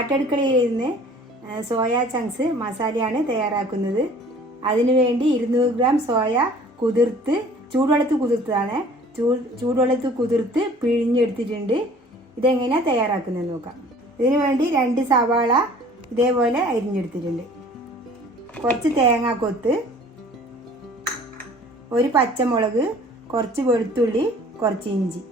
ആട്ടടുക്കളയിൽ നിന്ന് soya chunks മസാലയാണ് തയ്യാറാക്കുന്നത്. അതിനുവേണ്ടി 200 ഗ്രാം സോയ കുതിർത്ത് ചൂടുവെള്ളത്തിൽ കുതിർത്തതാണ്. ചൂടുവെള്ളത്തിൽ കുതിർത്ത് പിഴിഞ്ഞെടുത്തിട്ടുണ്ട്. ഇതെങ്ങനെയാണ് തയ്യാറാക്കുന്നത് നോക്കാം. ഇതിനു വേണ്ടി 2 സവാള ഇതേപോലെ അരിഞ്ഞെടുത്തിട്ടുണ്ട്. കുറച്ച് തേങ്ങാക്കൊത്ത്, ഒരു പച്ചമുളക്, കുറച്ച് വെളുത്തുള്ളി, കുറച്ച് ഇഞ്ചി.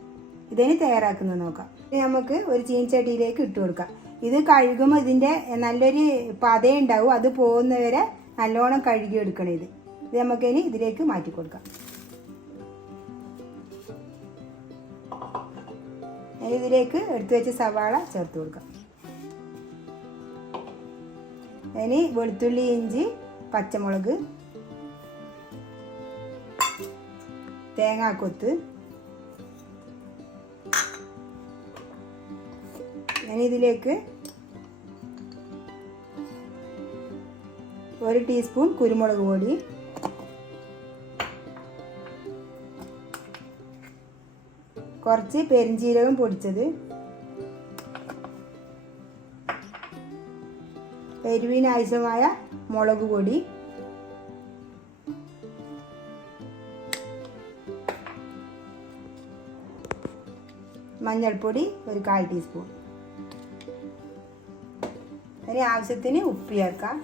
ഇതിന് തയ്യാറാക്കുന്നത് നോക്കാം. ഇനി നമുക്ക് ഒരു ചീനച്ചട്ടിയിലേക്ക് ഇട്ട് കൊടുക്കാം. ഇത് കഴുകുമ്പോൾ ഇതിൻ്റെ നല്ലൊരു പതയുണ്ടാവും. അത് പോകുന്നവരെ നല്ലോണം കഴുകിയെടുക്കണം. ഇത് നമുക്കിനി ഇതിലേക്ക് മാറ്റി കൊടുക്കാം. ഇനി ഇതിലേക്ക് എടുത്തു വെച്ച സവാള ചേർത്ത് കൊടുക്കാം. ഇനി വെളുത്തുള്ളി, ഇഞ്ചി, പച്ചമുളക്, തേങ്ങാക്കൊത്ത്, ഇനി ഇതിലേക്ക് 1 ടീസ്പൂൺ കുരുമുളക് പൊടി, കുറച്ച് പെരിഞ്ജീരകം പൊടിച്ചത്, എരിവിന് ആവശ്യമായ മുളക് പൊടി, മഞ്ഞൾപ്പൊടി 1/4 ടീസ്പൂൺ. ഇനി ആവശ്യത്തിന് ഉപ്പ് ചേർക്കാം.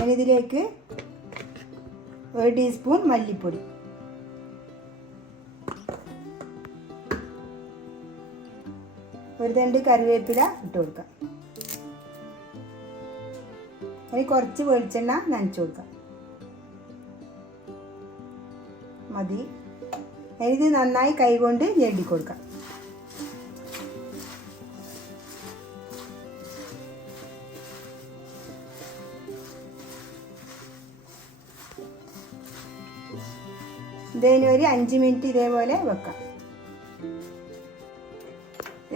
ഇനി ഇതിലേക്ക് 1 ടീസ്പൂൺ മല്ലിപ്പൊടി, ഒരു തണ്ട് കറിവേപ്പില ഇട്ട് കൊടുക്കാം. ഇനി കുറച്ച് വെളിച്ചെണ്ണ നനച്ചു കൊടുക്കാം. മതി. ഇത് നന്നായി കൈകൊണ്ട് ഞെരടി കൊടുക്കാം. ഇതിന് ഒരു 5 മിനിറ്റ് ഇതേപോലെ വെക്കാം.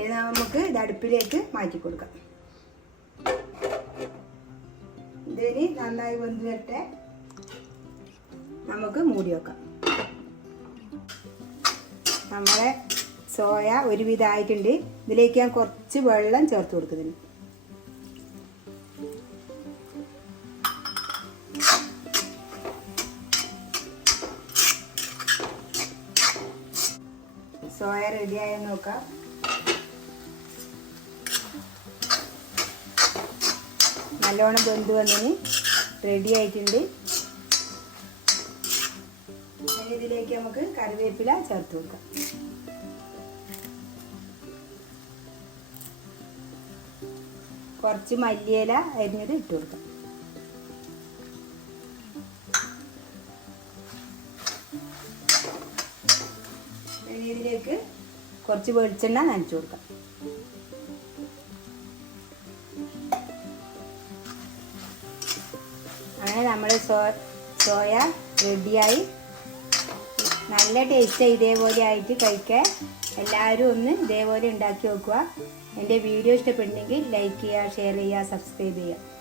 ഇത് നമുക്ക് ഇത് അടുപ്പിലേക്ക് മാറ്റി കൊടുക്കാം. ഇതിന് നന്നായി വെന്ത് വരട്ടെ. നമുക്ക് മൂടി വെക്കാം. നമ്മളെ സോയ ഒരുവിധമായിട്ടുണ്ട്. ഇതിലേക്ക് ഞാൻ കുറച്ച് വെള്ളം ചേർത്ത് കൊടുക്കുന്നുണ്ട്. സോയ റെഡിയായി നോക്കാം. നല്ലോണം വെന്ത് വന്നതിന് റെഡി ആയിട്ടുണ്ട്. ഇതിലേക്ക് നമുക്ക് കറിവേപ്പില ചേർത്ത് കൊടുക്കാം. കുറച്ച് മല്ലിയില അരിഞ്ഞത് ഇട്ട് കൊടുക്കാം. ഇതിലേക്ക് കുറച്ച് വെളിച്ചെണ്ണ നനച്ചു കൊടുക്കാം. അങ്ങനെ നമ്മുടെ സോയ റെഡിയായി. നല്ല ടേസ്റ്റ്. ഇതേപോലെ ആയിട്ട് കഴിക്കാൻ എല്ലാവരും ഒന്ന് ഇതേപോലെ ഉണ്ടാക്കി നോക്കുക. എൻ്റെ വീഡിയോ ഇഷ്ടപ്പെട്ടെങ്കിൽ ലൈക്ക് ചെയ്യുക, ഷെയർ ചെയ്യുക, സബ്സ്ക്രൈബ് ചെയ്യുക.